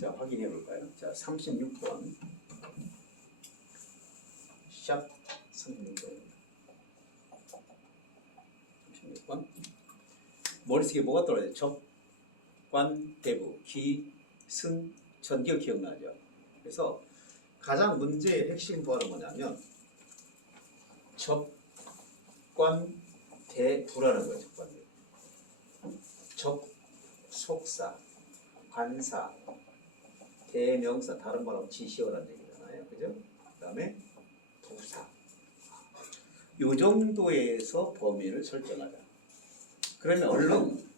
자, 확인해 볼까요? 자, 36번. 샵 36번. 36번. 머릿속에 뭐가 떨어져요? 적, 관, 대부, 기, 승, 전기가 기억나죠? 그래서 가장 문제의 핵심 부활은 뭐냐면 적, 관, 대부라는 거예요. 적관대. 적, 속사, 관사, 대명사, 다른 말하면 지시어라는 얘기잖아요. 그죠? 그 다음에 부사. 요 정도에서 범위를 설정하자. 그러면 얼른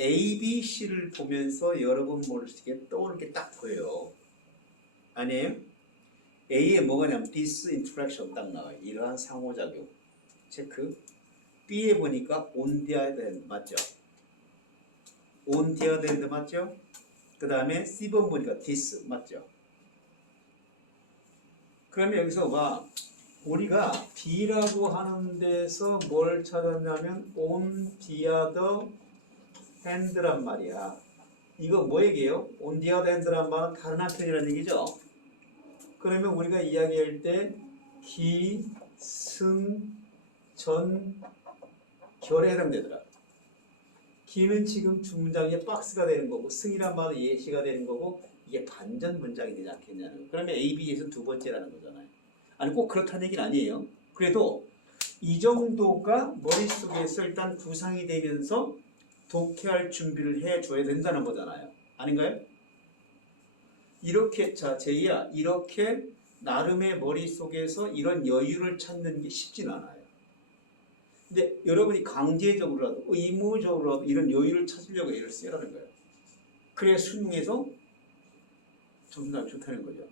A, B, C를 보면서 여러분 머릿속에 떠오르는 게 딱 보여요. 아니에요? A에 뭐가 냐면 this interaction 딱 나와요. 이러한 상호작용. 체크. B에 보니까 on the other hand 맞죠? on the other hand 맞죠? 그 다음에 C번 보니까 this 맞죠? 그러면 여기서 봐. 우리가 B라고 하는 데서 뭘 찾았냐면 on the other hand란 말이야. 이거 뭐 얘기예요? on the other hand란 말은 다른 한편이라는 얘기죠? 그러면 우리가 이야기할 때 기, 승, 전, 결에 해당되더라. 기는 지금 두 문장의 박스가 되는 거고 승이란 말은 예시가 되는 거고 이게 반전 문장이 되지 않겠냐는 거. 그러면 A, B에서 두 번째라는 거잖아요. 아니 꼭 그렇다는 얘기는 아니에요. 그래도 이 정도가 머릿속에서 일단 구상이 되면서 독해할 준비를 해줘야 된다는 거잖아요. 아닌가요? 이렇게 자 제이야 이렇게 나름의 머릿속에서 이런 여유를 찾는 게 쉽진 않아요. 근데 여러분이 강제적으로라도 의무적으로라도 이런 여유를 찾으려고 애를 쓰라는 거예요. 그래야 수능에서 점수가 좋다는 거죠.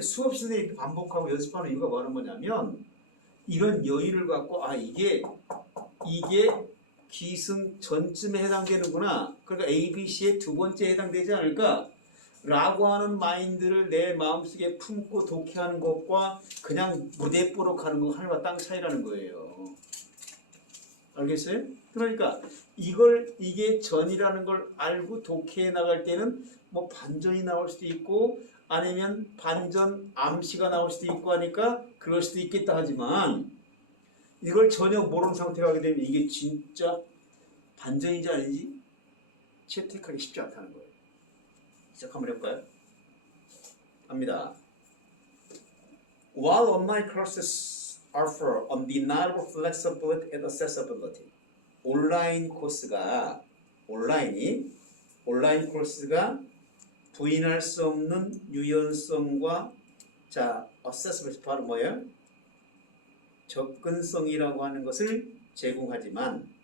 수업 시간에 반복하고 연습하는 이유가 뭐냐면 이런 여유를 갖고 아 이게 기승 전쯤에 해당되는구나. 그러니까 A, B, C의 두 번째에 해당되지 않을까? 라고 하는 마인드를 내 마음속에 품고 독해하는 것과 그냥 무대뽀로 가는 거 하늘과 땅 차이라는 거예요. 알겠어요? 그러니까 이게 전이라는 걸 알고 독해해 나갈 때는 뭐 반전이 나올 수도 있고 아니면 반전 암시가 나올 수도 있고 하니까 그럴 수도 있겠다 하지만 이걸 전혀 모르는 상태로 하게 되면 이게 진짜 반전인지 아닌지 채택하기 쉽지 않다는 거예요. 시작 한번 해볼까요? 갑니다. While online courses offer undeniable flexibility and accessibility, 온라인 코스가 부인할 수 없는 유연성과 자 accessibility 바로 뭐예요? 접근성이라고 하는 것을 제공하지만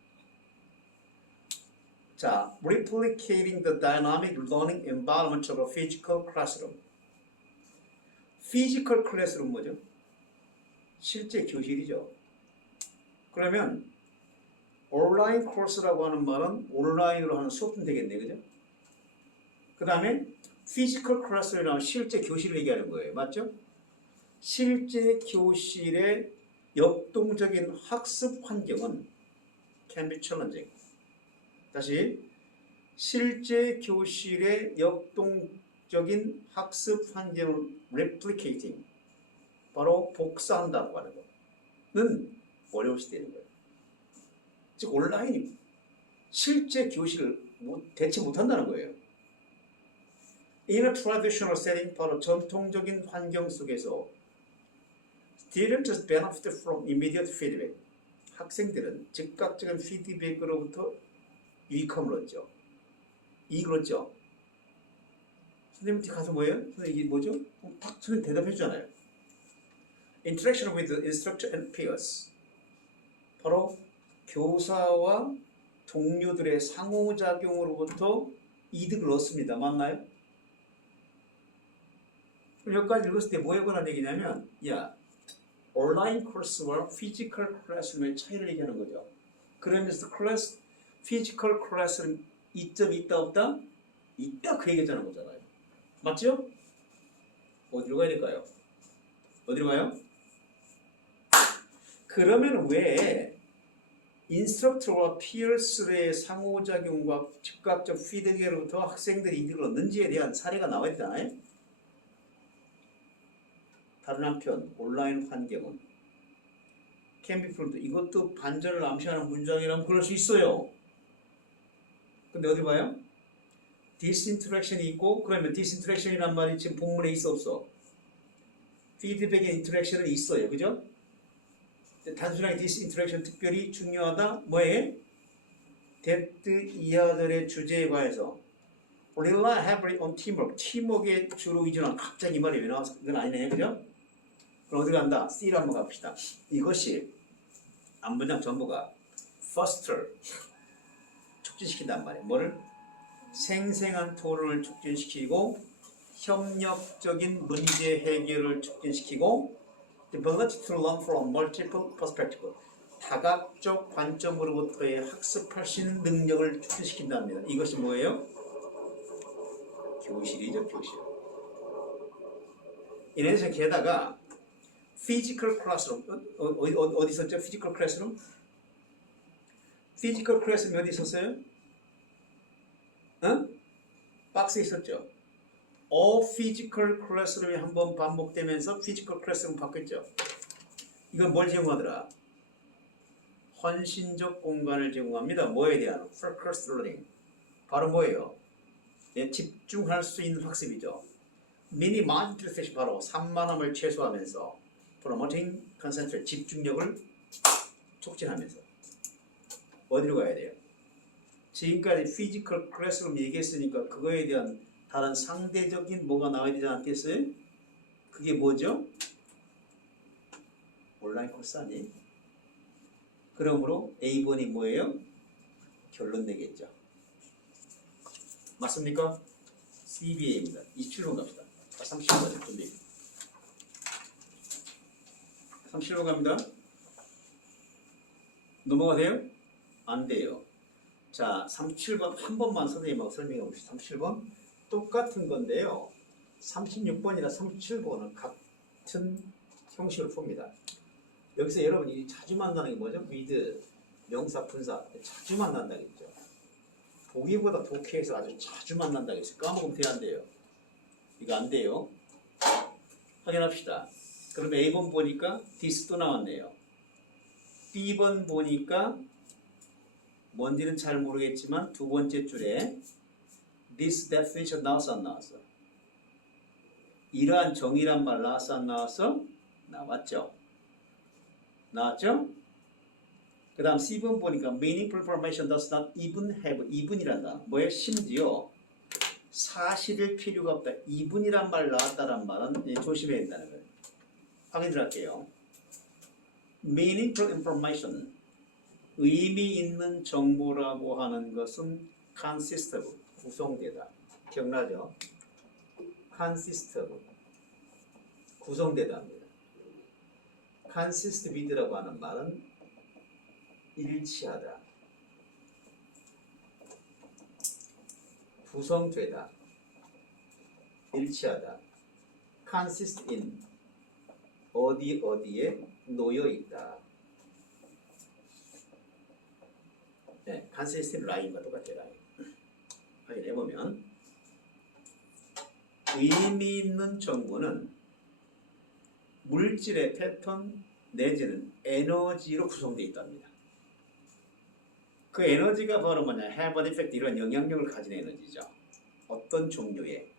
자, replicating the dynamic learning environment of a physical classroom. physical classroom 뭐죠? 실제 교실이죠. 그러면 온라인 코스라고 하는 말은 온라인으로 하는 수업은 되겠네, 그죠? 그 다음에 physical classroom이 나오면 실제 교실을 얘기하는 거예요. 맞죠? 실제 교실의 역동적인 학습 환경은 can be challenging. 다시 실제 교실의 역동적인 학습 환경을 replicating 바로 복사한다고 하는 거는 어려울 수 있는 거예요. 즉 온라인이 실제 교실을 대체 못한다는 거예요. In a traditional setting 바로 전통적인 환경 속에서 students benefit from immediate feedback. 학생들은 즉각적인 피드백으로부터 유익함을 얻죠. 이익을 얻죠. 선생님한테 가서 뭐예요? 선생님 이게 뭐죠? 딱 선생님 대답해 주잖아요. Interaction with the instructor and peers. 바로 교사와 동료들의 상호작용으로부터 이득을 얻습니다. 맞나요? 여기까지 읽었을 때 뭐에 관한 얘기냐면 야 온라인 코스와 피지컬 클래스룸의 차이를 얘기하는 거죠. 그러면서 피지컬 클래스는 이점이 있다 없다? 있다 그 얘기하자는 거잖아요. 맞죠? 어디로 가야 될까요? 어디로 가요? 그러면 왜 인스트럭터와 피어스의 상호작용과 즉각적 피드백으로부터 학생들이 이득을 얻는지에 대한 사례가 나와야 되잖아요. 다른 한편 온라인 환경은 캠비풀도 이것도 반전을 암시하는 문장이라면 그럴 수 있어요. 근데 어디 봐요? 디스인터랙션이 있고 그러면 디스인터랙션이란 말이 지금 본문에 있어 없어? 피드백의 인터랙션은 있어요. 그죠? 단순하게 디스인터랙션 특별히 중요하다. 뭐에? that 이하들의 주제에 관해서 rely heavily on teamwork. 팀워크에 주로 의존한 갑자기 이 말이 왜 나와서 이건 아니네. 그죠? 그럼 어디 간다? C로 한번 갑시다. 이것이 앞문장 전부가 foster 촉진시킨단 말이에요. 뭐를? 생생한 토론을 촉진시키고 협력적인 문제 해결을 촉진시키고 the ability to learn from multiple perspectives 다각적 관점으로부터의 학습할 수 있는 능력을 촉진시킨답니다. 이것이 뭐예요? 교실이죠, 교실. 이래서 게다가 physical classroom 어디 있었죠? physical classroom? physical classroom 어디 있었어요? 어? 박스에 있었죠. all physical classroom이 한번 반복되면서 physical classroom 바뀌었죠. 이건 뭘 제공하더라? 헌신적 공간을 제공합니다. 뭐에 대한? focused learning. 바로 뭐예요? 예, 집중할 수 있는 학습이죠. 미니마이트 리셋이 바로 산만함을 최소화하면서 promoting concentration, 집중력을 촉진하면서 어디로 가야 돼요? 지금까지 피지컬 클래스룸 얘기했으니까 그거에 대한 다른 상대적인 뭐가 나와야 되지 않겠어요? 그게 뭐죠? 온라인 코र्스 아니에요? 그러므로 A번이 뭐예요? 결론 내겠죠. 맞습니까? CBA입니다. 27번 갑시다. 30번 준비. 30번 갑니다. 넘어가세요? 안 돼요. 자, 37번 한 번만 선생님하고 설명해 봅시다. 37번 똑같은 건데요. 36번이나 37번은 같은 형식을 풉니다. 여기서 여러분이 자주 만나는 게 뭐죠? with, 명사, 분사 자주 만난다겠죠. 보기보다 독해에서 아주 자주 만난다겠어요. 까먹으면 돼야 안 돼요. 이거 안 돼요. 확인합시다. 그럼 A번 보니까 this 또 나왔네요. B번 보니까 뭔지는 잘 모르겠지만 두 번째 줄에 this definition 나왔어 안 나왔어? 이러한 정의란 말 나왔어 안 나왔어? 나왔죠. 나왔죠? 그 다음 C번 보니까 meaningful information does not even have even이란다. 뭐예요? 심지어 사실일 필요가 없다. even이란 말 나왔다란 말은 조심해야 된다는 거예요. 확인을 할게요. meaningful information 의미 있는 정보라고 하는 것은 consist of 구성되다. 기억나죠? consist of 구성되다 합니다. consist with라고 하는 말은 일치하다, 구성되다, 일치하다. consist in 어디에 놓여 있다. 네, consist in line과 똑같아요. 확인해 보면 의미 있는 정보는 물질의 패턴 내지는 에너지로 구성되어 있답니다. 그 에너지가 바로 뭐냐? have an effect, 이런 영향력을 가진 에너지죠. 어떤 종류의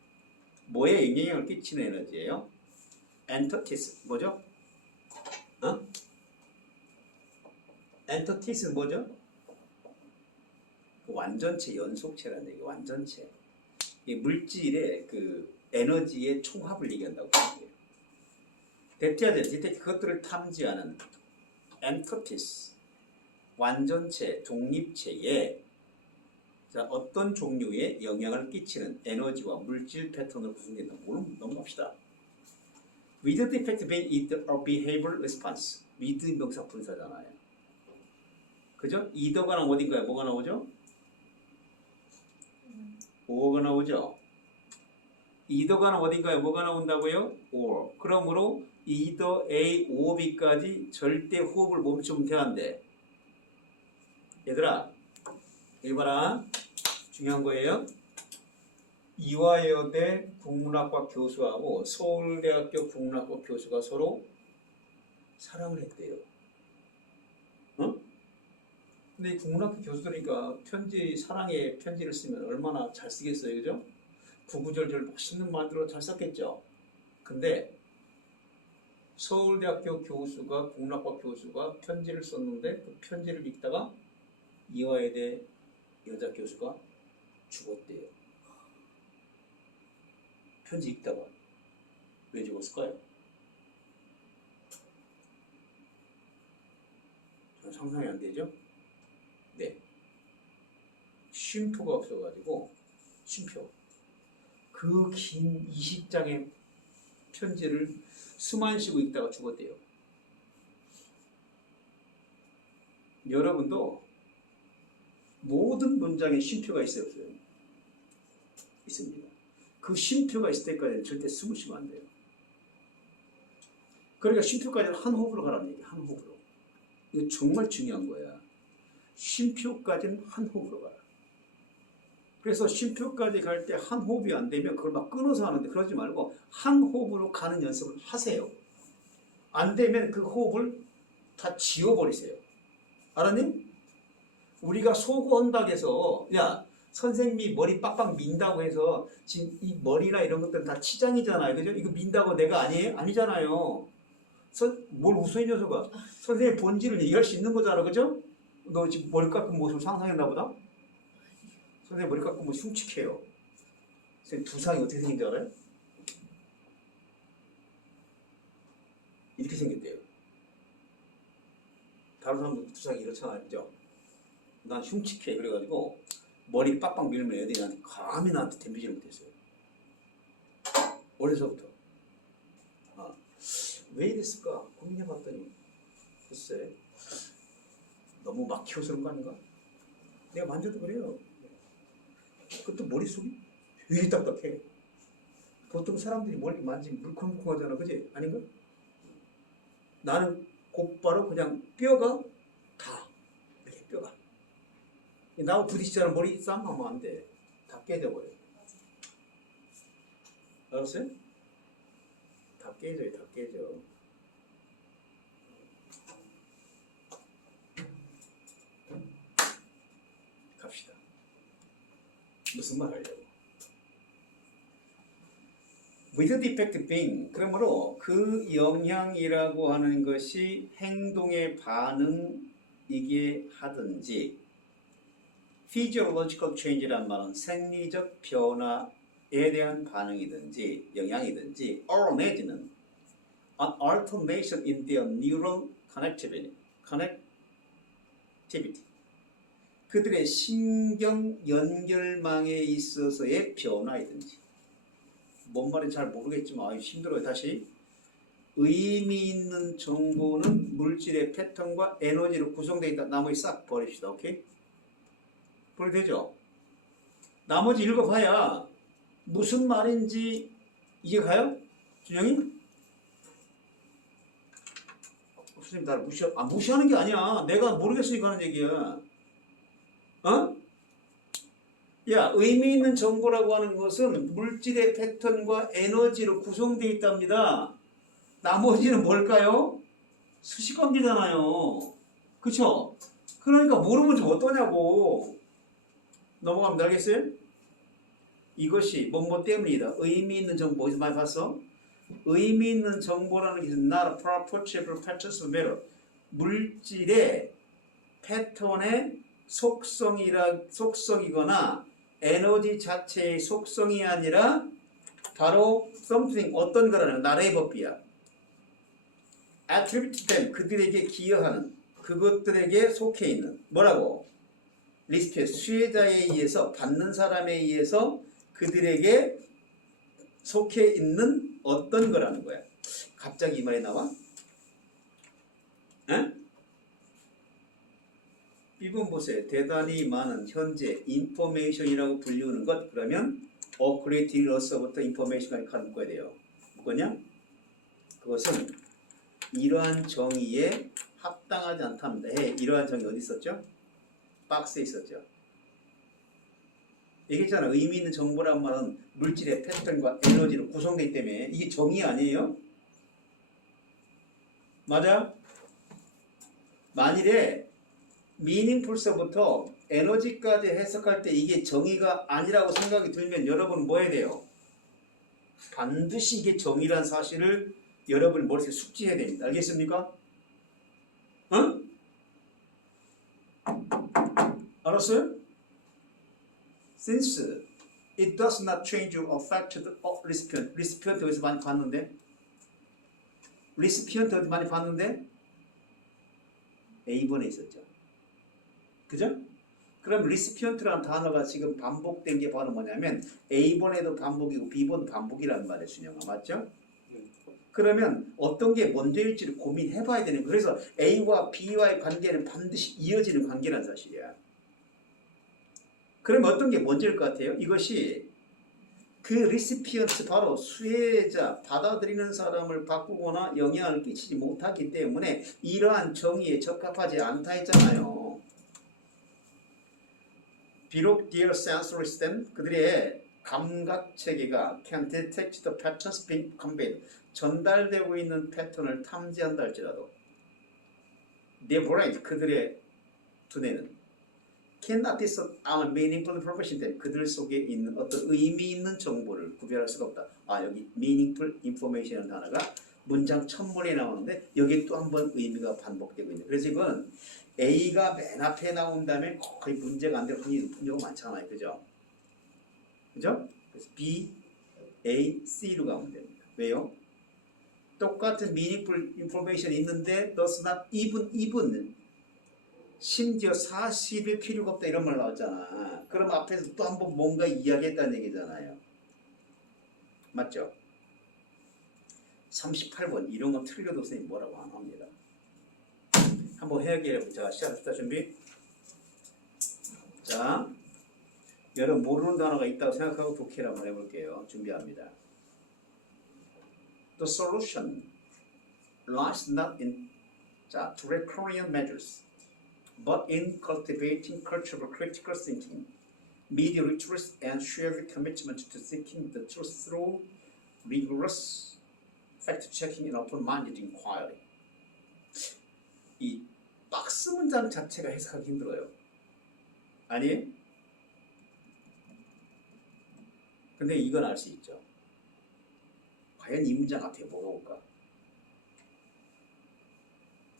뭐에 영향을 끼치는 에너지예요? entities 뭐죠? entities는 뭐죠? 완전체, 연속체라는 얘기. 완전체. 이 물질의 그 에너지의 총합을 얘기한다고 해요. 대체하자 그것들을 탐지하는 entities, 완전체, 독립체에 어떤 종류의 영향을 끼치는 에너지와 물질 패턴으로 구성된다. 오늘 넘어갑시다. With the effect being either a behavioral response. with 명사 분사잖아요. 그죠? either가 나오면 어딘가요? 뭐가 나오죠? or가 나오죠? either가 나오면 어딘가요? 뭐가 나온다고요? or. 그러므로 either A, or B까지 절대 호흡을 멈추면 돼야 한대. 얘들아, 여기 봐라. 중요한 거예요. 이화여대 국문학과 교수하고 서울대학교 국문학과 교수가 서로 사랑을 했대요. 어? 근데 이 국문학교 교수들이니까 사랑의 편지를 쓰면 얼마나 잘 쓰겠어요, 그죠? 구구절절 멋있는 말들로 잘 썼겠죠. 근데 서울대학교 교수가 국문학과 교수가 편지를 썼는데 그 편지를 읽다가 이화여대 여자 교수가 죽었대요. 편지 읽다가 왜 죽었을까요? 저는 상상이 안 되죠? 네. 쉼표가 없어가지고 쉼표. 그 긴 20장의 편지를 수만 쉬고 읽다가 죽었대요. 여러분도 모든 문장에 쉼표가 있어요, 없어요? 있습니다. 그 쉼표가 있을 때까지는 절대 숨을 쉬면 안 돼요. 그러니까 쉼표까지는 한 호흡으로 가라는 얘기야. 한 호흡으로. 이거 정말 중요한 거야. 쉼표까지는 한 호흡으로 가라. 그래서 쉼표까지 갈 때 한 호흡이 안 되면 그걸 막 끊어서 하는데 그러지 말고 한 호흡으로 가는 연습을 하세요. 안 되면 그 호흡을 다 지워버리세요. 알았니? 우리가 소고한다고 해서 야 선생님이 머리 빡빡 민다고 해서 지금 이 머리나 이런 것들은 다 치장이잖아요. 그죠? 이거 민다고 내가 아니에요? 아니잖아요. 뭘 웃어 이 녀석아. 선생님 본질을 얘기할 수 있는 거잖아. 그죠? 너 지금 머리 깎은 모습을 상상했나 보다? 선생님 머리 깎은 모습 흉측해요. 선생님 두상이 어떻게 생긴지 알아요? 이렇게 생겼대요. 다른 사람도 두상이 이렇잖아요. 그죠? 난 흉측해. 그래가지고 머리 빡빡 밀면 애들이 나한테 감히 나한테 덤비지를 못했어요. 어려서부터. 왜 이랬을까 고민해봤더니 글쎄 너무 막 키워서 그런 거 아닌가? 내가 만져도 그래요. 그것도 머릿속이 되게 딱딱해. 보통 사람들이 머리 만지면 물컹물컹하잖아. 그지? 아닌가? 나는 곧바로 그냥 뼈가 다 이렇게 뼈가 나하고 부딪히잖아. 머리 싸움하면 안 돼. 다 깨져버려. 알았어요? 다 깨져요. 다 깨져. 갑시다. 무슨 말 하려고? With defect being, 그러므로 그 영향이라고 하는 것이 행동의 반응이게 하든지 physiological change란 말은 생리적 변화에 대한 반응이든지 영향이든지 or 내지는 an alternation in their neural connectivity 그들의 신경 연결망에 있어서의 변화이든지 뭔 말인지 잘 모르겠지만 힘들어요. 다시 의미 있는 정보는 물질의 패턴과 에너지로 구성되어 있다. 나머지 싹 버립시다. 오케이? 버려되죠? 나머지 읽어봐야 무슨 말인지 이해가요? 준영이? 선생님 나를 무시하는 게 아니야. 내가 모르겠으니까 하는 얘기야. 어? 야, 의미 있는 정보라고 하는 것은 물질의 패턴과 에너지로 구성되어 있답니다. 나머지는 뭘까요? 수식관계잖아요. 그쵸? 그러니까 모르면 좀 어떠냐고. 넘어가면 알겠어요? 이것이 뭐뭐 때문이다. 의미 있는 정보 어디서 많이 봤어? 의미 있는 정보라는 것은 not a property of patterns of matter. 물질의 패턴의 속성이거나 에너지 자체의 속성이 아니라 바로 something 어떤 거라는 나라의 법비야. attribute them 그들에게 기여하는 그것들에게 속해 있는 뭐라고? 리스트의 수혜자에 의해서 받는 사람에 의해서 그들에게 속해 있는 어떤 거라는 거야. 갑자기 이 말이 나와? 에? 이 부분 보세요. 대단히 많은 현재 인포메이션이라고 불리우는 것 그러면 great deal로서부터 인포메이션까지 묶어야 돼요. 뭐냐? 그것은 이러한 정의에 합당하지 않답니다. 이러한 정의 어디 있었죠? 박스에 있었죠. 얘기했잖아. 의미 있는 정보란 말은 물질의 패턴과 에너지로 구성되기 때문에 이게 정의 아니에요? 맞아? 만일에 meaningful서부터 에너지까지 해석할 때 이게 정의가 아니라고 생각이 들면 여러분은 뭐 해야 돼요? 반드시 이게 정의란 사실을 여러분 머릿속에 숙지해야 됩니다. 알겠습니까? 응? 알았어요? Since it does not change or affect the recipient. recipient 어디서 많이 봤는데? recipient 어디 많이 봤는데? A번에 있었죠. 그죠? 그럼 recipient라는 단어가 지금 반복된 게 바로 뭐냐면 A번에도 반복이고 B번도 반복이라는 말이에요. 준영아. 맞죠? 그러면 어떤 게 먼저일지를 고민해봐야 되는 거예요. 그래서 A와 B와의 관계는 반드시 이어지는 관계라는 사실이야. 그럼 어떤 게 먼저일 것 같아요? 이것이 그 리시피언트 바로 수혜자, 받아들이는 사람을 바꾸거나 영향을 끼치지 못하기 때문에 이러한 정의에 적합하지 않다 했잖아요. 비록 their sensory system, 그들의 감각 체계가 can detect the patterns being conveyed, 전달되고 있는 패턴을 탐지한다 할지라도 their brain, 그들의 두뇌는 cannot discern meaningful information 때문에 그들 속에 있는 어떤 의미 있는 정보를 구별할 수가 없다. 아, 여기 meaningful information이라는 단어가 문장 첫문에 나오는데 여기 또 한 번 의미가 반복되고 있는. 그래서 이건 A가 맨 앞에 나온다면 거의 문제가 안 될 확률이 높은 경우가 많잖아요. 그죠? 그죠? 그래서 B, A, C로 가면 됩니다. 왜요? 똑같은 meaningful information 있는데 does not even 심지어 사실일 필요가 없다 이런 말 나왔잖아. 그럼 앞에서 또 한 번 뭔가 이야기했다는 얘기잖아요. 맞죠? 38번 이런 거 틀려도 선생님 뭐라고 안 합니다. 한번 해야겠죠. 자, 시작합시다. 준비. 자, 여러분 모르는 단어가 있다고 생각하고 독해를 한번 해볼게요. 준비합니다. The solution lies not in draconian measures, but in cultivating cultural critical thinking, media literacy, and shared commitment to seeking the truth through rigorous fact-checking and open-minded inquiry. 이 박스 문장 자체가 해석하기 힘들어요. 아니에요? 근데 이건 알 수 있죠. 과연 이 문장 앞에 뭐가 올까?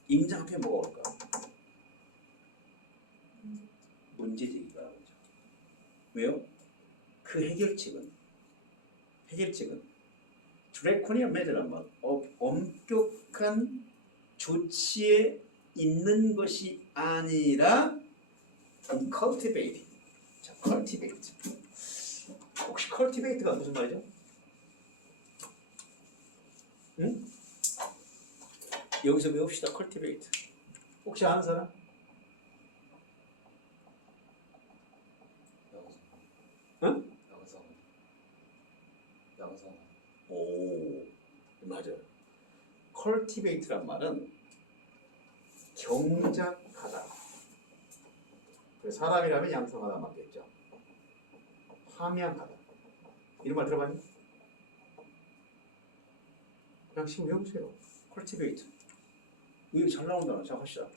이 문장 앞에 뭐가 올까? 문제제기가 나오죠. 왜요? 그 해결책은 드래코니안 메저란 말, 엄격한 조치에 있는 것이 아니라 cultivate. 자, cultivate. 혹시 cultivate가 무슨 말이죠? 응? 여기서 배웁시다. cultivate. 혹시 아는 사람? 응? 양성. 오, 맞아요. cultivate란 말은 경작하다. 사람이라면 양성하다 맞겠죠. 함양하다. 이런 말 들어봤니? 그냥 지금 외우세요. cultivate. 이거 잘 나온다. 자, 합시다.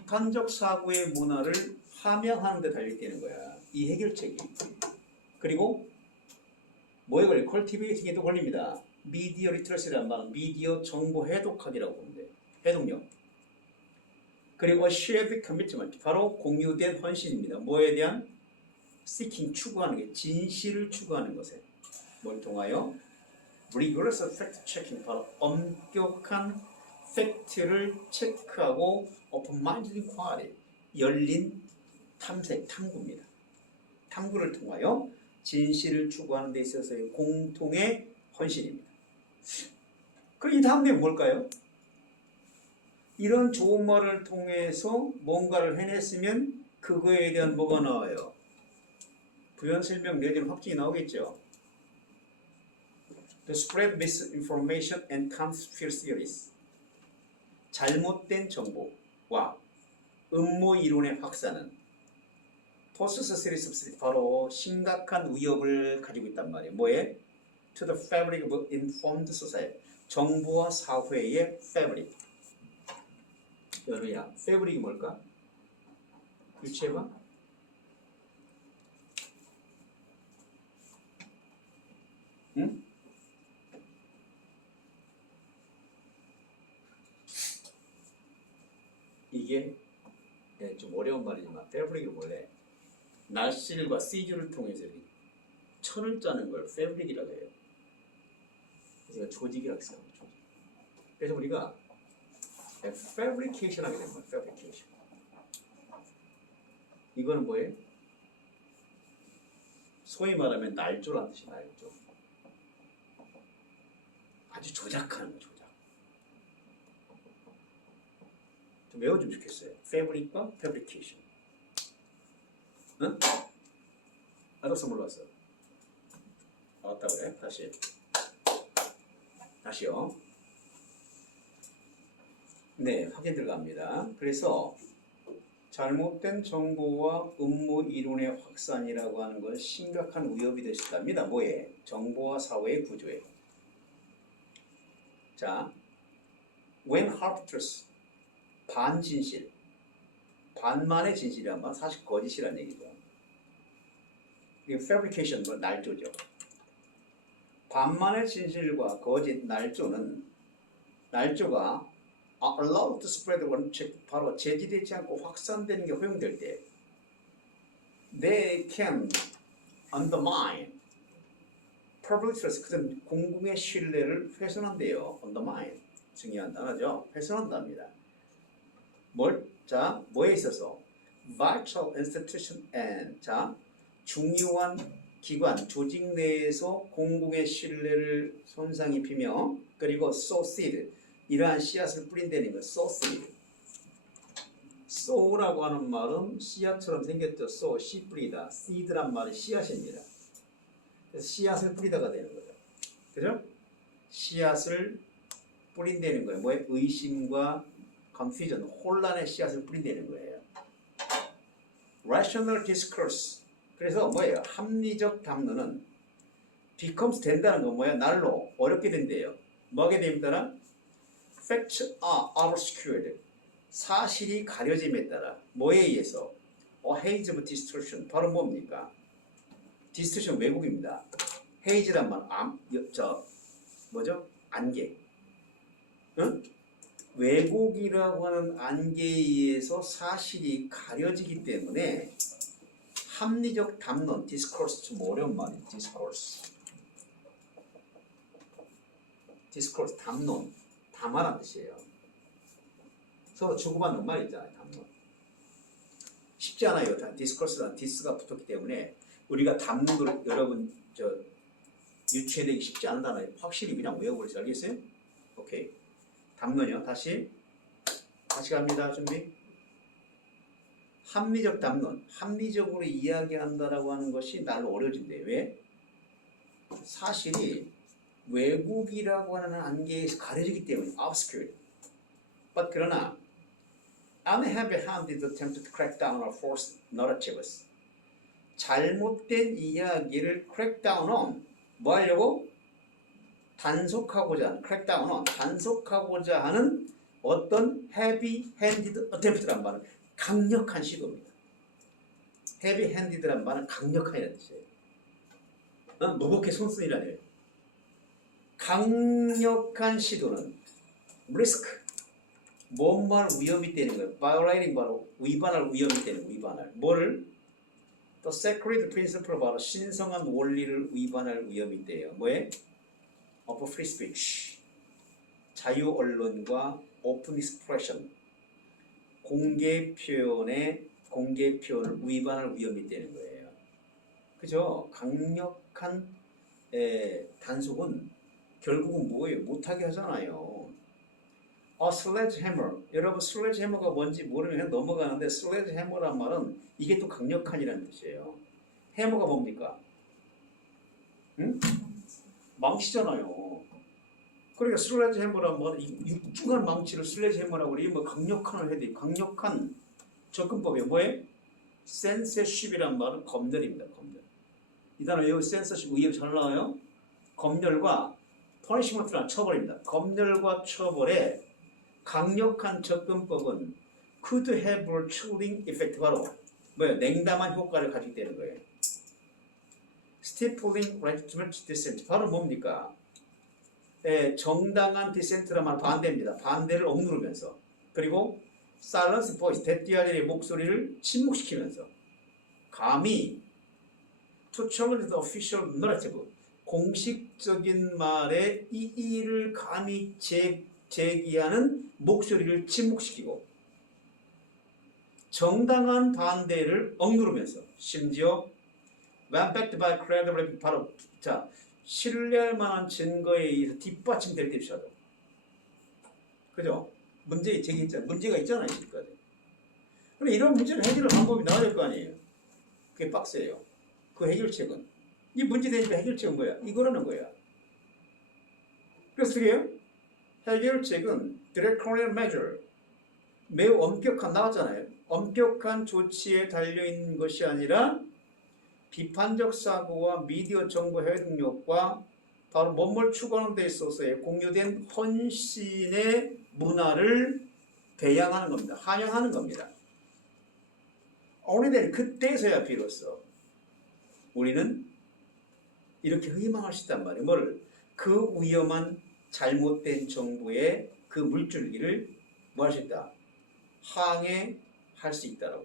비판적 사고의 문화를 함양하는 데 달려있다는 거야. 이 해결책이. 그리고 뭐에 걸려? 컬티베이팅에도 걸립니다. 미디어 리터러시라는 말은 미디어 정보 해독하기라고 보면 돼. 해독력. 그리고 shared commitment, 바로 공유된 헌신입니다. 뭐에 대한? seeking, 추구하는 게, 진실을 추구하는 것에. 뭘 통하여? rigorous fact checking, 바로 엄격한 팩트를 체크하고 open-minded inquiry, 열린 탐색, 탐구입니다. 탐구를 통하여 진실을 추구하는 데 있어서의 공통의 헌신입니다. 그럼 이 다음 내용 뭘까요? 이런 좋은 말을 통해서 뭔가를 해냈으면 그거에 대한 뭐가 나와요? 부연 설명 내지는 확증이 나오겠죠. To spread misinformation and conspiracy theories. 잘못된 정보와 음모 이론의 확산은 포스트 세리스 바로 심각한 위협을 가지고 있단 말이에요. 뭐에? To the fabric of informed society. 정부와 사회의 fabric. 연우야, fabric이 뭘까? 유체화? 응? 이게 좀 어려운 말이지만 fabric이 원래 날씨과 시즈를 통해서 천을 짜는 걸 fabric이라고 해요. 그래서 조직이라고 써요. 조직. 그래서 우리가 fabrication 하게 되는 거예요. fabrication. 이거는 뭐예요? 소위 말하면 날조라는 뜻이 날조. 아주 조작하는 거, 조작. 좀 외워주면 좋겠어요. fabric과 fabrication. 응? 알았어, 몰랐어? 알았다 그래? 다시요. 네, 확인 들어갑니다. 그래서 잘못된 정보와 음모 이론의 확산이라고 하는 건 심각한 위협이 될 수 있답니다. 뭐에? 정보와 사회의 구조에. 자, when half truth, 반진실, 반만의 진실이란 말, 사실 거짓이란 얘기죠. 이게 fabrication, 뭐 날조죠. 반만의 진실과 거짓, 날조가 allowed to spread 원칙, 바로 제지되지 않고 확산되는 게 허용될 때 they can undermine public trust, 그런 공공의 신뢰를 훼손한대요. undermine, 중요한 단어죠. 훼손한답니다. 뭐에 있어서 vital institution and, 자, 중요한 기관, 조직 내에서 공공의 신뢰를 손상 입히며, 그리고 sow seed, 이러한 씨앗을 뿌린다는 거. sow seed. sow라고 하는 말은 씨앗처럼 생겼죠. sow, 씨 뿌리다. seed란 말은 씨앗입니다. 그래서 씨앗을 뿌리다가 되는 거죠. 그죠? 씨앗을 뿌린다는 거예요. 뭐에? 의심과 confusion, 혼란의 씨앗을 뿌린다는 거예요. rational discourse. 그래서 뭐예요? 합리적 담론은 becomes 된다는 건 뭐야? 날로 어렵게 된대요. 뭐게 됩니다? facts are obscured. 사실이 가려짐에 따라 뭐에 의해서? a haze of distortion. 바로 뭡니까? distortion 왜곡입니다. haze란 말, 뭐죠? 안개. 응? 왜곡이라고 하는 안개에 의해서 사실이 가려지기 때문에 합리적 담론, discourse, 좀 어려운 말이에요. discourse, 담론, 담화란 뜻이에요. 서로 주고받는 말 있잖아요. 담론. 쉽지 않아요. discourse랑 dis가 붙었기 때문에 우리가 담론을 여러분 유추해내기 쉽지 않은 단어예요. 확실히 그냥 외워버리세요. 알겠어요? 오케이. 담론이요. 다시 갑니다. 준비. 합리적 담론, 합리적으로 이야기한다라고 하는 것이 날로 어려워진대요. 왜? 사실이 왜곡이라고 하는 안개에서 가려지기 때문에 obscured. But 그러나 unheavy-handed attempt to crack down on false narratives. 잘못된 이야기를 crack down on 뭐 하려고? 단속하고자 하는 crack down on 단속하고자 하는 어떤 heavy-handed attempt란 말은 강력한 시도입니다. heavy-handed란 말은 강력한이라는 뜻이에요. 무겁게 손쓰이라는 얘기예요. 강력한 시도는 risk, 뭔말 위험이 되는 거예요. violating 바로 위반할 위험이 되는 위반할. 뭐를? The sacred principle 바로 신성한 원리를 위반할 위험이 돼요. 뭐에? of free speech. 자유 언론과 open expression. 공개 표현을 위반할 위험이 되는 거예요. 그죠? 강력한 단속은 결국은 뭐예요? 못하게 하잖아요. sledgehammer. 여러분 sledgehammer가 뭔지 모르면 그냥 넘어가는데 sledgehammer란 말은 이게 또 강력한이라는 뜻이에요. 해머가 뭡니까? 응? 망치잖아요. 그러니까 슬래지해머란 말은 육중한 망치를 슬래지해머라고 그래요. 뭐 강력한을 해야 돼. 강력한 접근법이 뭐예요? censorship이란 말은 검열입니다. 검열. 이 단어 외우 censorship 의외로 잘 나와요. 검열과 punishment란 처벌입니다. 검열과 처벌의 강력한 접근법은 could have chilling effect 바로 뭐예요? 냉담한 효과를 가지게 되는 거예요. stifling legitimate dissent 바로 뭡니까? 정당한 dissent란 말 반대입니다. 반대를 억누르면서 그리고 silence voice 대띠아들의 목소리를 침묵시키면서 감히 to challenge the official narrative 공식적인 말에 이의를 감히 제기하는 목소리를 침묵시키고 정당한 반대를 억누르면서 심지어 when backed by credible 바로 자 신뢰할 만한 증거에 의해서 뒷받침될 때 있어도 그죠? 문제 제기했잖아요. 문제가 있잖아요. 지금까지. 그럼 이런 문제를 해결할 방법이 나와야 될 거 아니에요. 그게 박스예요. 그 해결책은 이 문제 되니까 해결책은 뭐야? 이거라는 거야. 그래서 어떻게 해요? 해결책은 draconian measure 매우 엄격한 나왔잖아요. 엄격한 조치에 달려있는 것이 아니라 비판적 사고와 미디어 정보 해독력과 바로 뭔뭘 추구하는 데 있어서의 공유된 헌신의 문화를 배양하는 겁니다. 환영하는 겁니다. 오래된 그때서야 비로소 우리는 이렇게 희망할 수 있단 말이에요. 뭐를? 그 위험한 잘못된 정보의 그 물줄기를 뭐 할 수 있다? 항해할 수 있다라고.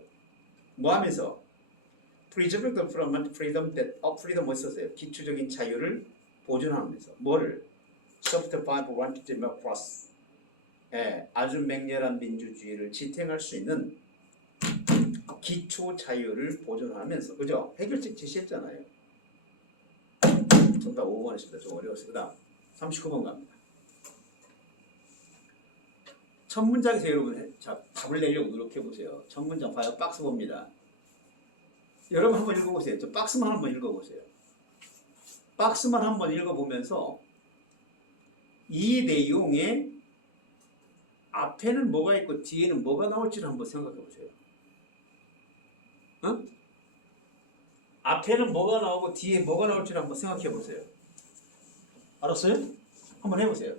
뭐 하면서? Preserve the freedom that, freedom 뭐 썼어요? 기초적인 자유를 보존하면서. 뭐를? Soft fiber wanted democracy. 아주 맹렬한 민주주의를 지탱할 수 있는 기초 자유를 보존하면서. 그죠? 해결책 제시했잖아요. 정답 5번 했습니다. 좀 어려웠습니다. 39번 갑니다. 첫 문장에서 여러분 자, 답을 내려고 노력해보세요. 첫 문장 봐요. 박스 봅니다. 여러분 한번 읽어보세요. 저 박스만 한번 읽어보세요. 박스만 한번 읽어보면서 이 내용의 앞에는 뭐가 있고 뒤에는 뭐가 나올지를 한번 생각해보세요. 어? 앞에는 뭐가 나오고 뒤에 뭐가 나올지를 한번 생각해보세요. 알았어요? 한번 해보세요.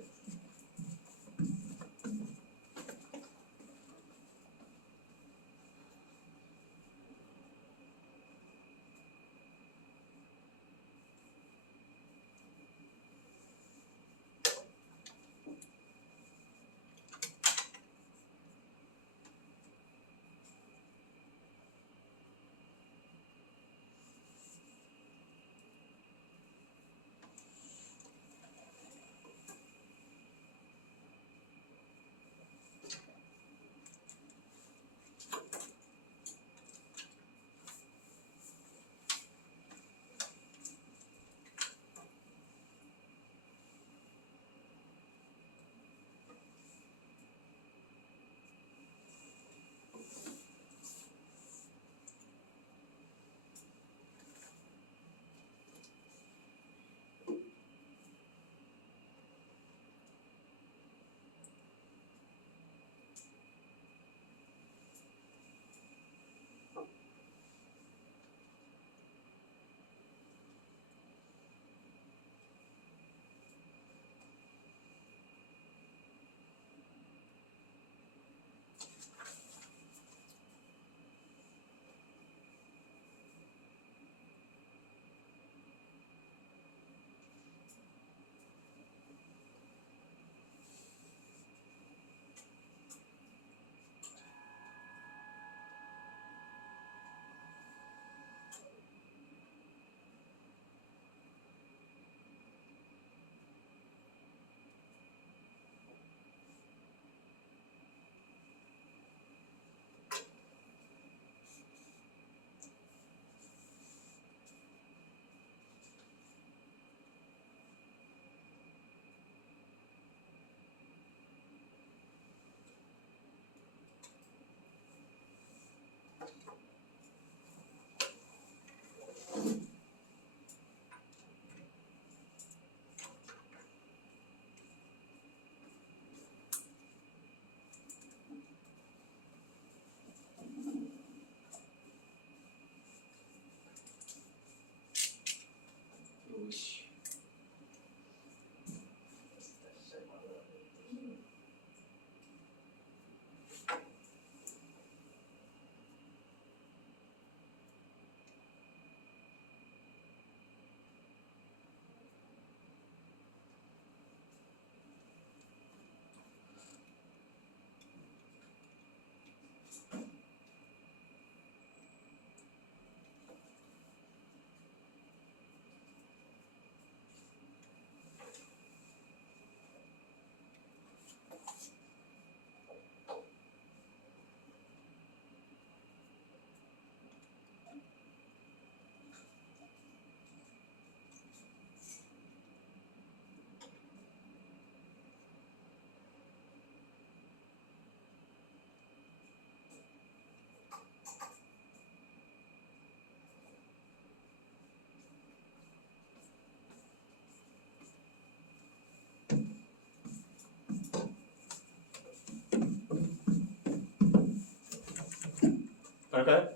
갈까요?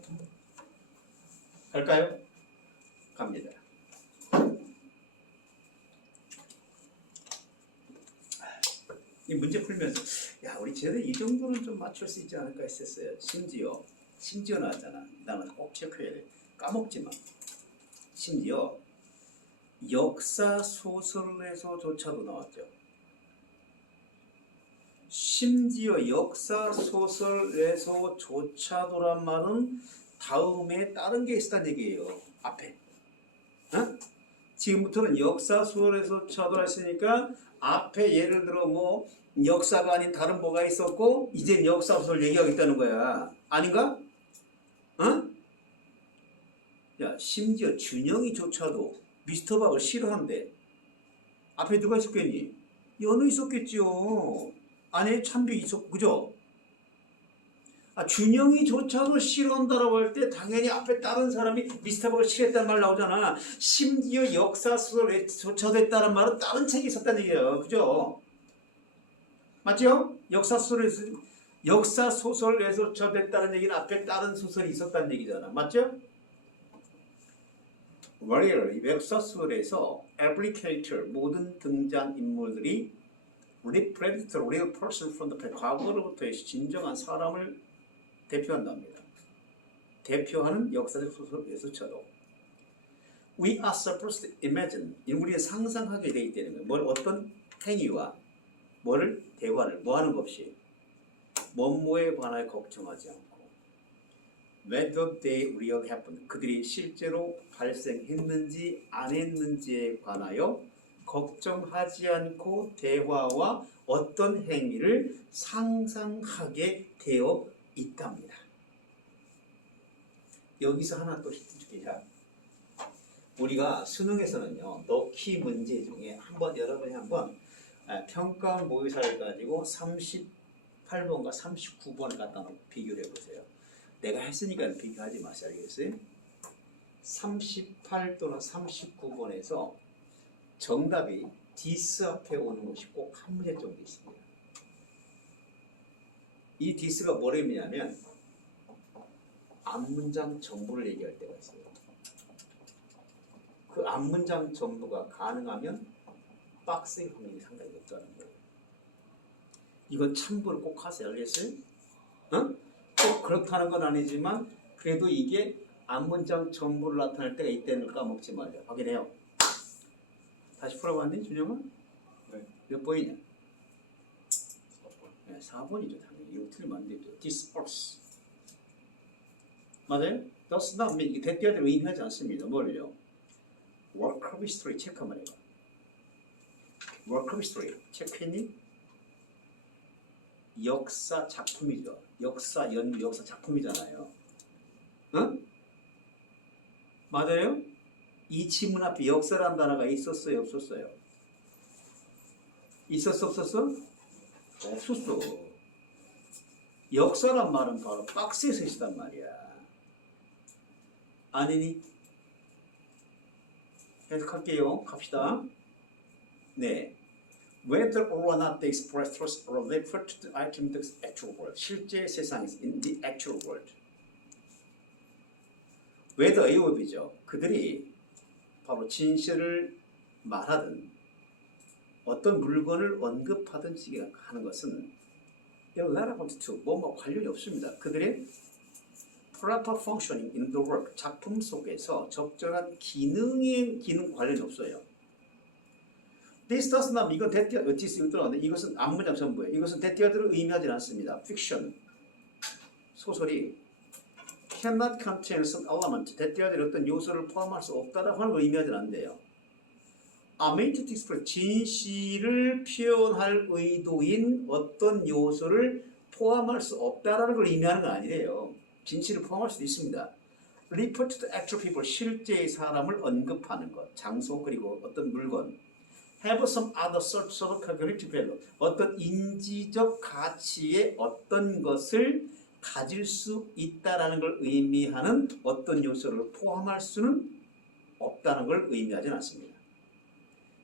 갈까요? 갑니다. 이 문제 풀면서 야 우리 쟤들 이 정도는 좀 맞출 수 있지 않을까 했었어요. 심지어 나왔잖아. 나는 꼭 체크해야 돼. 까먹지 마. 심지어 역사 소설에서조차도 나왔죠. 심지어 역사 소설에서조차도란 말은 다음에 다른 게 있었다는 얘기예요. 앞에. 어? 지금부터는 역사 소설에서조차도 했으니까 앞에 예를 들어 뭐 역사가 아닌 다른 뭐가 있었고 이제 역사 소설 얘기하겠다는 거야. 아닌가? 어? 야 심지어 준영이조차도 미스터 박을 싫어한대. 앞에 누가 있었겠니? 연우 있었겠지요. 안에 참비 있었고 그죠? 준영이조차도 싫어한다라고 할 때 당연히 앞에 다른 사람이 미스터 박을 싫어했다는 말 나오잖아. 심지어 역사 소설에조차도 했다는 말은 다른 책이 있었다는 얘기예요. 그죠? 맞죠? 역사 소설에서조차도 했다는 얘기는 앞에 다른 소설이 있었다는 얘기잖아. 맞죠? Rarely 역사 소설에서 every character 모든 등장 인물들이 represent the real person from the past 과거로부터의 진정한 사람을 대표한답니다. 대표하는 역사적 소설에서처럼 We are supposed to imagine 우리는 상상하게 돼 있다는 거예요. 뭘 어떤 행위와 뭐를 대화를 뭐 하는 것 없이 뭐뭐에 관하여 걱정하지 않고 whether they really happened 그들이 실제로 발생했는지 안 했는지에 관하여 걱정하지 않고 대화와 어떤 행위를 상상하게 되어 있답니다. 여기서 하나 또 힌트 줄게요. 우리가 수능에서는요 넣기 문제 중에 여러분이 한번 평가 모의사를 가지고 38번과 39번을 갖다 놓고 비교를 해보세요. 내가 했으니까 비교하지 마세요. 알겠어요? 38 또는 39번에서 정답이 디스 앞에 오는 것이 꼭 한 문제 정도 있습니다. 이 디스가 뭘 의미냐면 앞문장 전부를 얘기할 때가 있어요. 그 앞문장 전부가 가능하면 박스의 확률이 상당히 높다는 거예요. 이건 참고를 꼭 하세요. 알겠어요? 어? 꼭 그렇다는 건 아니지만 그래도 이게 앞문장 전부를 나타낼 때가 있다는 걸 까먹지 말아요. 확인해요. 다시 풀어봤니? 준영아? 네. 몇 번이냐? 4번. 네, 4번이죠. 당연히. 이거 틀리면 안 되죠. disperse. 맞아요? does not mean, 대표하대로 의미하지 않습니다. 뭘요? work of history 체크 한번 해봐. work of history 체크했니? 역사 작품이죠. 역사 작품이잖아요. 응? 맞아요? 이 지문 앞에 역사라는 단어가 있었어요? 없었어요? 있었어? 없었어? 없었어. 역사란 말은 바로 박스에서 있었단 말이야. 아니니? 해석할게요. 갑시다. 네. Whether or not they express trust or refer to the item in the actual world. 실제 세상에서 in the actual world. whether 이 오비죠. 그들이 바로 진실을 말하든 어떤 물건을 언급하든지 하는 것은 relevant to 뭐뭐 관련이 없습니다. 그들의 proper functioning in the work 작품 속에서 적절한 기능 관련이 없어요. This does not 이건 이것은 앞문장 전부예요. 이것은 대티어들을 의미하지 않습니다. fiction 소설이 cannot contain some element 대티어들의 어떤 요소를 포함할 수 없다라고 하는 걸 의미하지 않는데요. are meant to express 진실을 표현할 의도인 어떤 요소를 포함할 수 없다라는 걸 의미하는 건 아니래요. 진실을 포함할 수도 있습니다. refer to the actual people 실제의 사람을 언급하는 것, 장소 그리고 어떤 물건. have some other sort of cognitive value 어떤 인지적 가치의 어떤 것을 가질 수 있다라는 걸 의미하는 어떤 요소를 포함할 수는 없다는 걸 의미하지 않습니다.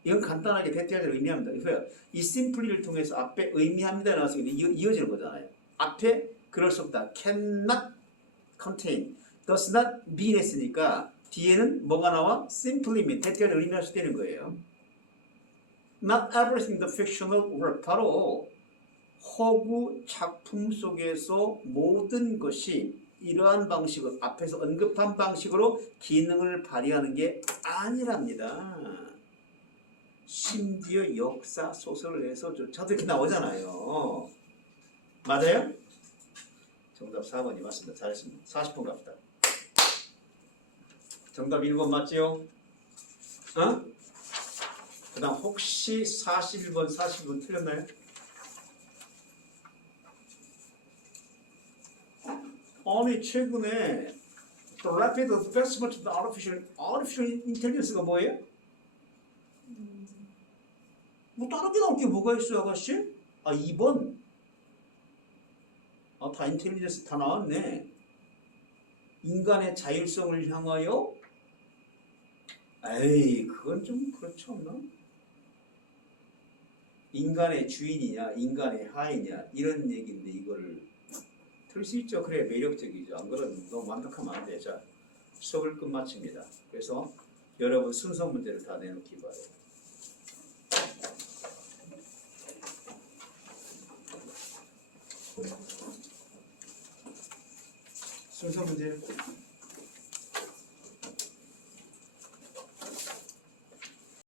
이건 간단하게 대티어를 의미합니다. 그래서 이 simply를 통해서 앞에 의미합니다 나왔으니까 이어지는 거잖아요. 앞에 그럴 수 없다. cannot contain does not mean 했으니까 뒤에는 뭐가 나와? simply mean 대체로 의미할 되는 거예요. Not everything the fictional work 바로 허구 작품 속에서 모든 것이 이러한 방식으로 앞에서 언급한 방식으로 기능을 발휘하는 게 아니랍니다. 심지어 역사 소설에서조차도 이렇게 나오잖아요. 맞아요? 정답 4번이 맞습니다. 잘했습니다. 40분 갑시다. 정답 1번 맞지요? 어? 그 다음 혹시 41번, 42번 틀렸나요? 아니 최근에 The Rapid Advancement of the Artificial Intelligence가 뭐예요? 뭐 다른 게 나올 게 뭐가 있어요 아가씨? 아 2번 아 다 인텔리전스 다 나왔네. 인간의 자율성을 향하여 에이 그건 좀 그렇지 않나? 인간의 주인이냐 인간의 하이냐 이런 얘기인데 이걸 틀 수 있죠. 그래 매력적이죠. 안 그러면 너무 완벽하면 안 돼. 자 수업을 끝마칩니다. 그래서 여러분 순서 문제를 다 내놓기 바래요. 순서 문제